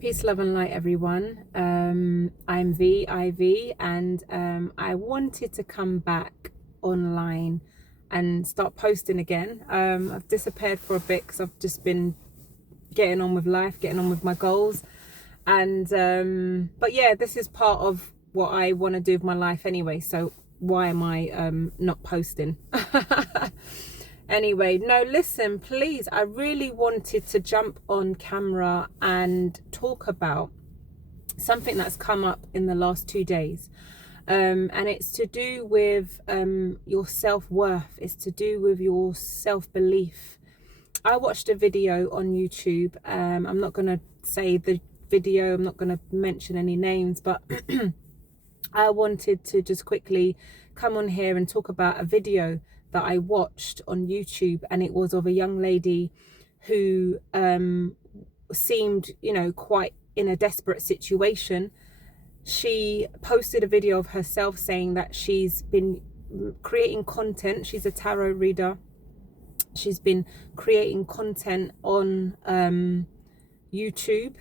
Peace, love and light, everyone. I'm Vee-Ivy, and I wanted to come back online and start posting again. I've disappeared for a bit because I've just been getting on with life, getting on with my goals. And but yeah, this is part of what I want to do with my life anyway, so why am I not posting? Anyway, no, listen, please, I really wanted to jump on camera and talk about something that's come up in the last 2 days. And it's to do with your self-worth. It's to do with your self-belief. I watched a video on YouTube. I'm not going to say the video. I'm not going to mention any names, but I wanted to just quickly come on here and talk about a video that I watched on YouTube, and it was of a young lady who seemed, quite in a desperate situation. She posted a video of herself saying that she's been creating content. She's a tarot reader. She's been creating content on YouTube,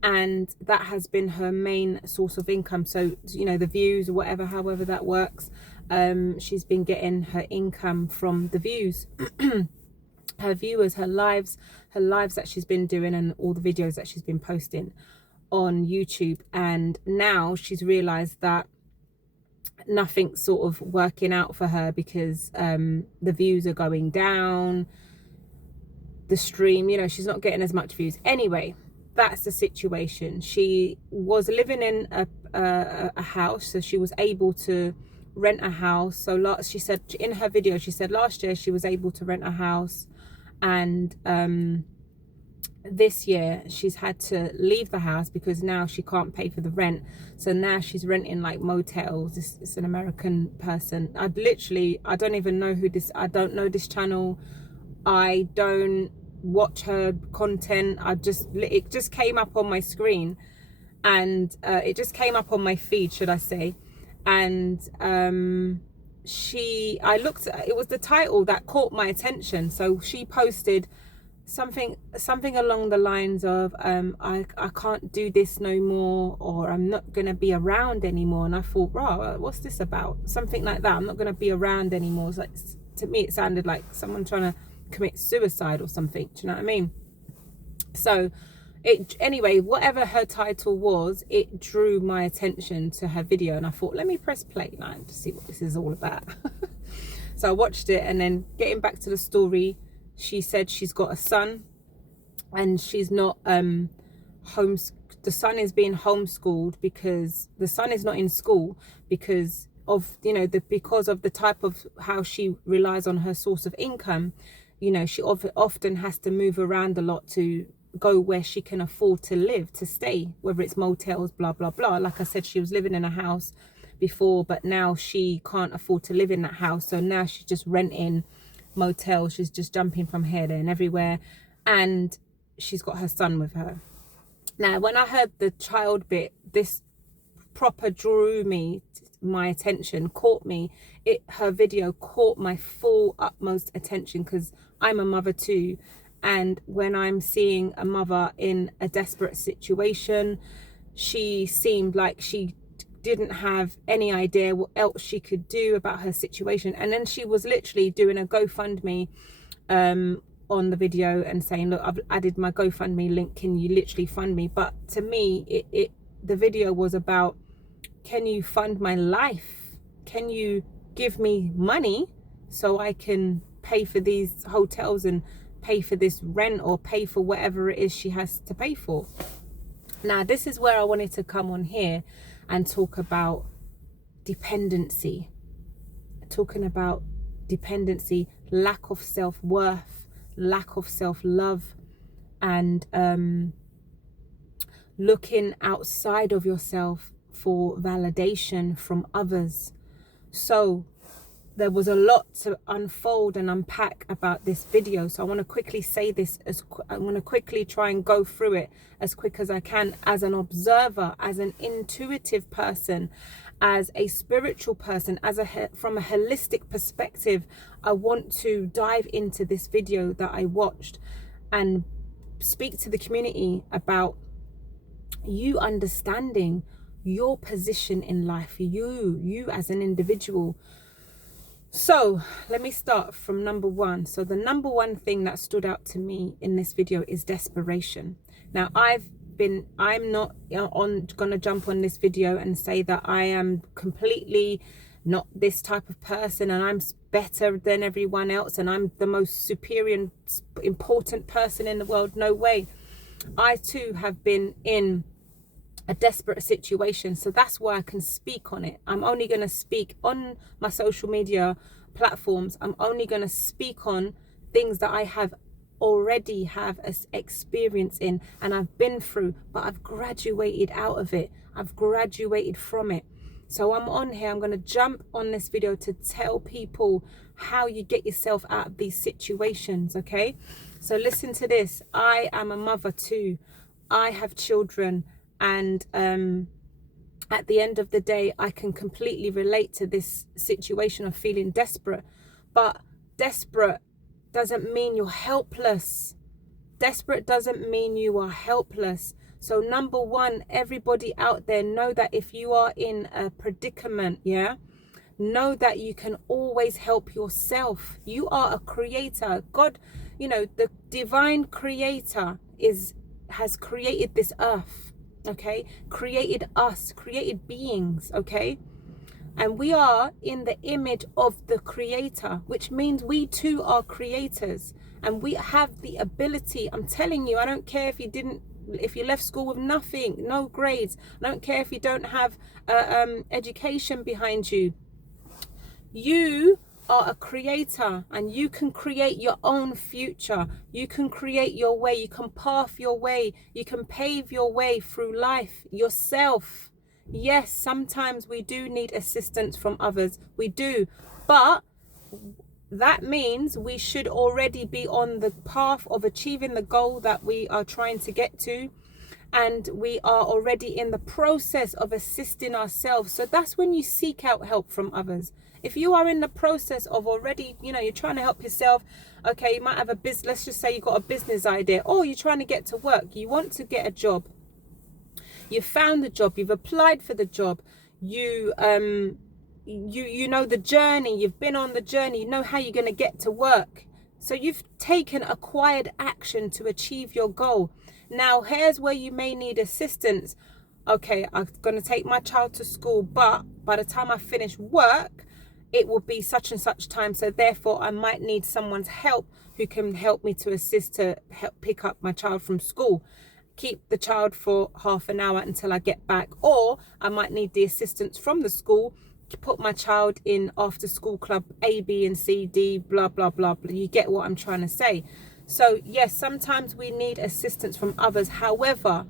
and that has been her main source of income. So the views, whatever, however that works, she's been getting her income from the views. Her viewers, her lives that she's been doing, and all the videos that she's been posting on YouTube. And now she's realized that nothing's sort of working out for her because the views are going down, the stream, she's not getting as much views. Anyway, that's the situation. She was living in a house, so she was able to rent a house. So she said in her video, she said last year she was able to rent a house, and this year she's had to leave the house because now she can't pay for the rent. So now she's renting like motels. It's an American person. I don't even know who this, I don't know this channel. I don't watch her content. It just came up on my screen, and it just came up on my feed, should I say. And I looked at it, was the title that caught my attention. So she posted something along the lines of I can't do this no more, or I'm not gonna be around anymore. And I thought, wow, what's this about? Something like that. I'm not gonna be around anymore. It's like, to me it sounded like someone trying to commit suicide or something. Do you know what I mean? So anyway, whatever her title was, it drew my attention to her video, and I thought, let me press play now to see what this is all about. So I watched it, and then getting back to the story, she said she's got a son, and she's not the son is being homeschooled because the son is not in school because of because of the type of how she relies on her source of income. She often has to move around a lot to go where she can afford to live, to stay, whether it's motels, blah blah blah. Like I said, she was living in a house before, but now she can't afford to live in that house, so now she's just renting motels. She's just jumping from here, there and everywhere, and she's got her son with her. Now when I heard the child bit, this proper drew my attention, caught me. Her video caught my full utmost attention because I'm a mother too. And when I'm seeing a mother in a desperate situation, she seemed like she didn't have any idea what else she could do about her situation. And then she was literally doing a GoFundMe on the video and saying, look, I've added my GoFundMe link, can you literally fund me? But to me, the video was about, can you fund my life? Can you give me money so I can pay for these hotels and pay for this rent, or pay for whatever it is she has to pay for? Now this is where I wanted to come on here and talk about dependency. Talking about dependency, lack of self-worth, lack of self-love, and looking outside of yourself for validation from others. So there was a lot to unfold and unpack about this video, so I want to quickly say this I want to quickly try and go through it as quick as I can, as an observer, as an intuitive person, as a spiritual person, from a holistic perspective. I want to dive into this video that I watched and speak to the community about you understanding your position in life, you as an individual. So let me start from number one. So the number one thing that stood out to me in this video is desperation. Now I'm not gonna jump on this video and say that I am completely not this type of person and I'm better than everyone else and I'm the most superior and important person in the world. No way. I too have been in a desperate situation, so that's why I can speak on it. I'm only going to speak on my social media platforms. I'm only going to speak on things that I have already have experience in and I've been through, but I've graduated out of it. I've graduated from it. So I'm on here, I'm going to jump on this video to tell people how you get yourself out of these situations, okay? So listen to this. I am a mother too. I have children, and at the end of the day, I can completely relate to this situation of feeling desperate. But desperate doesn't mean you're helpless. Desperate doesn't mean you are helpless. So number one, everybody out there, know that if you are in a predicament, yeah, know that you can always help yourself. You are a creator. God, you know, the divine creator has created this earth, okay? Created us, created beings, okay? And we are in the image of the creator, which means we too are creators. And we have the ability, I'm telling you, I don't care if you left school with nothing, no grades. I don't care if you don't have education behind you. You are a creator and you can create your own future. You can create your way. You can path your way. You can pave your way through life yourself. Yes, sometimes we do need assistance from others. We do. But that means we should already be on the path of achieving the goal that we are trying to get to. And we are already in the process of assisting ourselves. So that's when you seek out help from others. If you are in the process of already, you know, you're trying to help yourself. Okay, you might have a business. Let's just say you've got a business idea. Or you're trying to get to work. You want to get a job. You found the job. You've applied for the job. You know the journey. You've been on the journey. You know how you're going to get to work. So you've taken acquired action to achieve your goal. Now, here's where you may need assistance. Okay, I'm going to take my child to school, but by the time I finish work, it will be such and such time. So therefore, I might need someone's help who can help me to assist to help pick up my child from school. Keep the child for half an hour until I get back. Or I might need the assistance from the school to put my child in after school club A, B, and C, D, blah, blah, blah, blah. You get what I'm trying to say. So yes, sometimes we need assistance from others. However,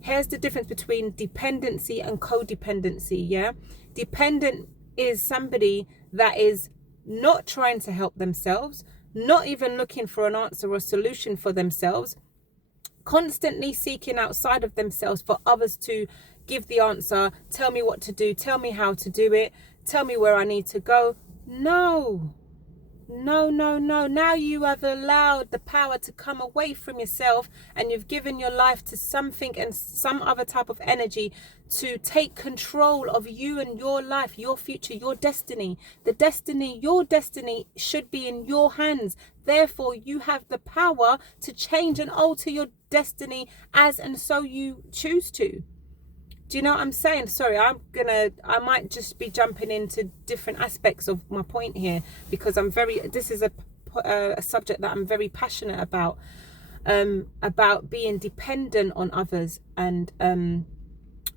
here's the difference between dependency and codependency, yeah? Dependent is somebody that is not trying to help themselves, not even looking for an answer or solution for themselves, constantly seeking outside of themselves for others to give the answer, tell me what to do, tell me how to do it, tell me where I need to go. No. Now you have allowed the power to come away from yourself and you've given your life to something and some other type of energy to take control of you and your life, your future, your destiny. Your destiny should be in your hands. Therefore, you have the power to change and alter your destiny as and so you choose to. Do you know what I'm saying? Sorry, I might just be jumping into different aspects of my point here because this is a subject that I'm very passionate about being dependent on others and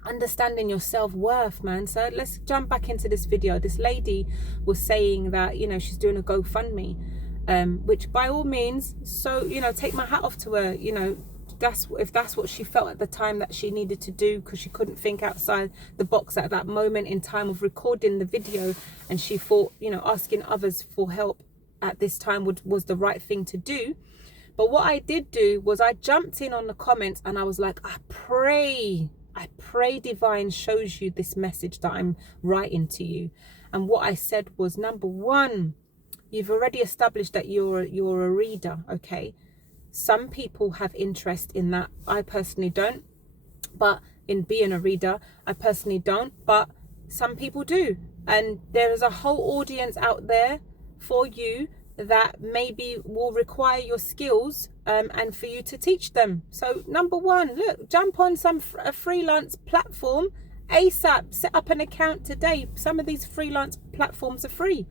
understanding your self-worth, man. So let's jump back into this video. This lady was saying that, you know, she's doing a GoFundMe, which by all means, so, you know, take my hat off to her, you know. If that's what she felt at the time that she needed to do because she couldn't think outside the box at that moment in time of recording the video, and she thought, you know, asking others for help at this time was the right thing to do. But what I did do was I jumped in on the comments and I was like, I pray divine shows you this message that I'm writing to you. And what I said was, number one, you've already established that you're a reader, okay? Some people have interest in that. I personally don't. But in being a reader, I personally don't, but some people do. And there is a whole audience out there for you that maybe will require your skills, and for you to teach them. So number one, look, jump on a freelance platform ASAP. Set up an account today. Some of these freelance platforms are free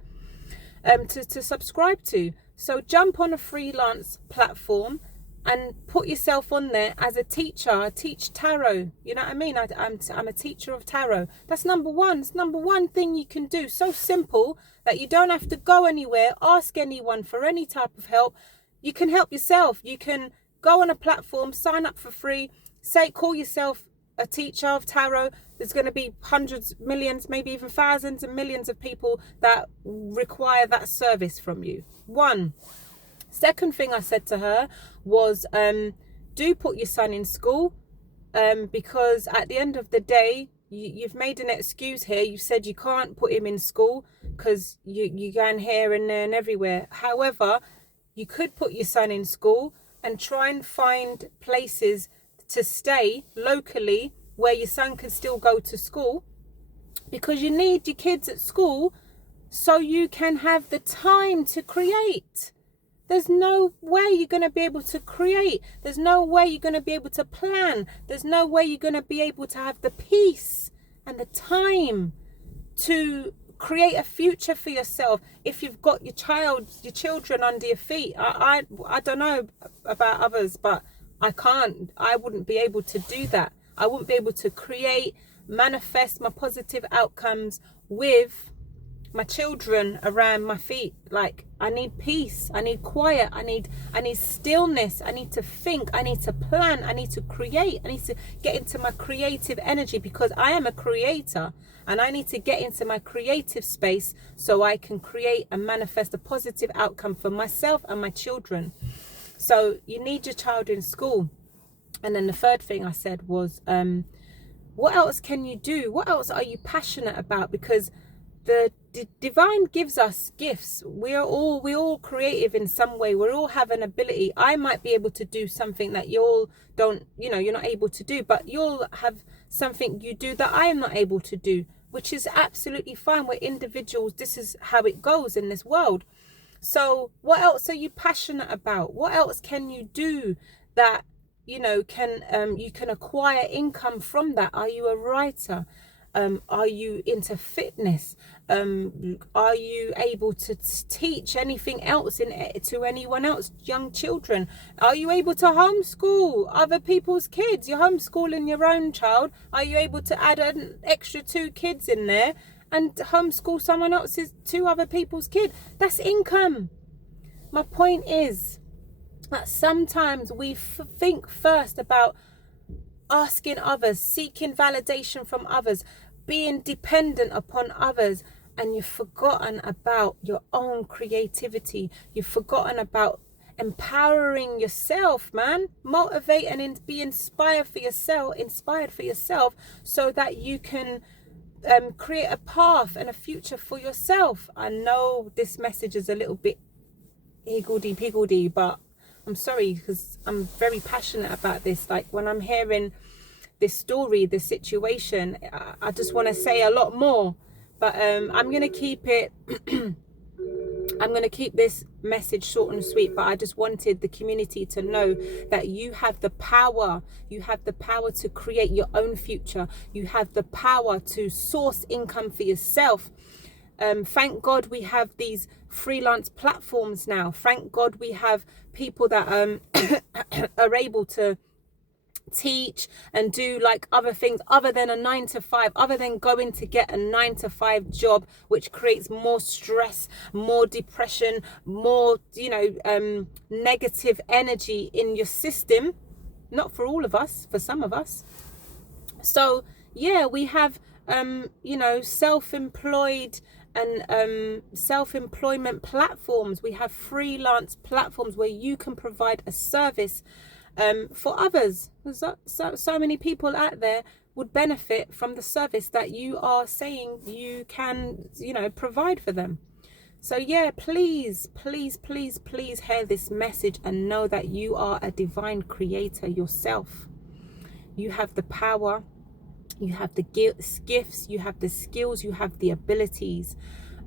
to subscribe to. So jump on a freelance platform and put yourself on there as a teacher. I teach tarot. You know what I mean? I'm a teacher of tarot. That's number one. It's number one thing you can do. So simple that you don't have to go anywhere, ask anyone for any type of help. You can help yourself. You can go on a platform, sign up for free, call yourself a teacher of tarot. There's going to be hundreds, millions, maybe even thousands and millions of people that require that service from you. One. Second thing I said to her was, do put your son in school, because at the end of the day, you've made an excuse here. You said you can't put him in school because you're going here and there and everywhere. However, you could put your son in school and try and find places to stay locally where your son can still go to school, because you need your kids at school so you can have the time to create. There's no way you're going to be able to create. There's no way you're going to be able to plan. There's no way you're going to be able to have the peace and the time to create a future for yourself if you've got your children under your feet. I don't know about others, but I wouldn't be able to do that. I wouldn't be able to create, manifest my positive outcomes with my children around my feet. Like, I need peace, I need quiet, I need stillness, I need to think, I need to plan, I need to create, I need to get into my creative energy, because I am a creator and I need to get into my creative space so I can create and manifest a positive outcome for myself and my children. So you need your child in school. And then the third thing I said was, what else can you do? What else are you passionate about? Because the divine gives us gifts. We're all creative in some way. We all have an ability. I might be able to do something that you all don't, you're not able to do, but you'll have something you do that I am not able to do, which is absolutely fine. We're individuals. This is how it goes in this world. So what else are you passionate about? What else can you do that, you can acquire income from that? Are you a writer? Are you into fitness? Are you able to teach anything else to anyone else, young children? Are you able to homeschool other people's kids? You're homeschooling your own child. Are you able to add an extra 2 kids in there and homeschool someone else's 2 other people's kids? That's income. My point is that sometimes we think first about asking others, seeking validation from others, being dependent upon others, and you've forgotten about your own creativity. You've forgotten about empowering yourself, man. Motivate and be inspired for yourself, so that you can create a path and a future for yourself. I know this message is a little bit higgledy-piggledy, but I'm sorry, because I'm very passionate about this. Like, when I'm hearing this story, this situation, I just want to say a lot more, but I'm going to keep it I'm going to keep this message short and sweet. But I just wanted the community to know that you have the power. You have the power to create your own future. You have the power to source income for yourself. Thank God we have these freelance platforms now. Thank God we have people that are able to teach and do like other things other than a 9-to-5, other than going to get a 9-to-5 job, which creates more stress, more depression, more negative energy in your system. Not for all of us, for some of us. So yeah, we have self-employed and self-employment platforms. We have freelance platforms where you can provide a service for others. So many people out there would benefit from the service that you are saying you can, provide for them. So yeah, please hear this message and know that you are a divine creator yourself. You have the power, you have the gifts, you have the skills, you have the abilities.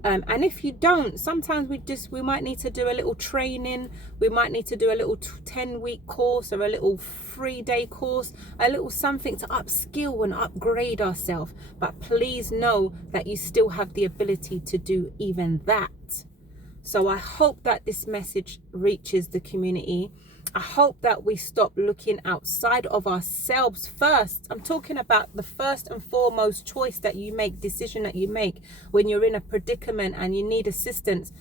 And if you don't, sometimes we might need to do a little training. We might need to do a little 10-week course or a little 3-day course, a little something to upskill and upgrade ourselves. But please know that you still have the ability to do even that. So I hope that this message reaches the community. I hope that we stop looking outside of ourselves first. I'm talking about the first and foremost choice that you make, decision that you make when you're in a predicament and you need assistance.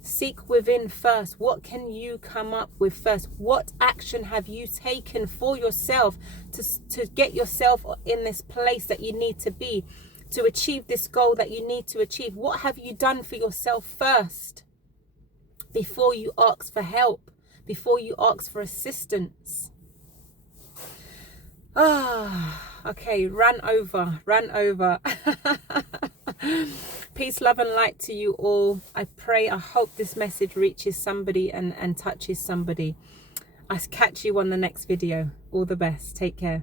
Seek within first. What can you come up with first? What action have you taken for yourself to get yourself in this place that you need to be, to achieve this goal that you need to achieve? What have you done for yourself first before you ask for help? Before you ask for assistance? Okay, ran over. Peace, love and light to you all. I hope this message reaches somebody and touches somebody. I'll catch you on the next video. All the best. Take care.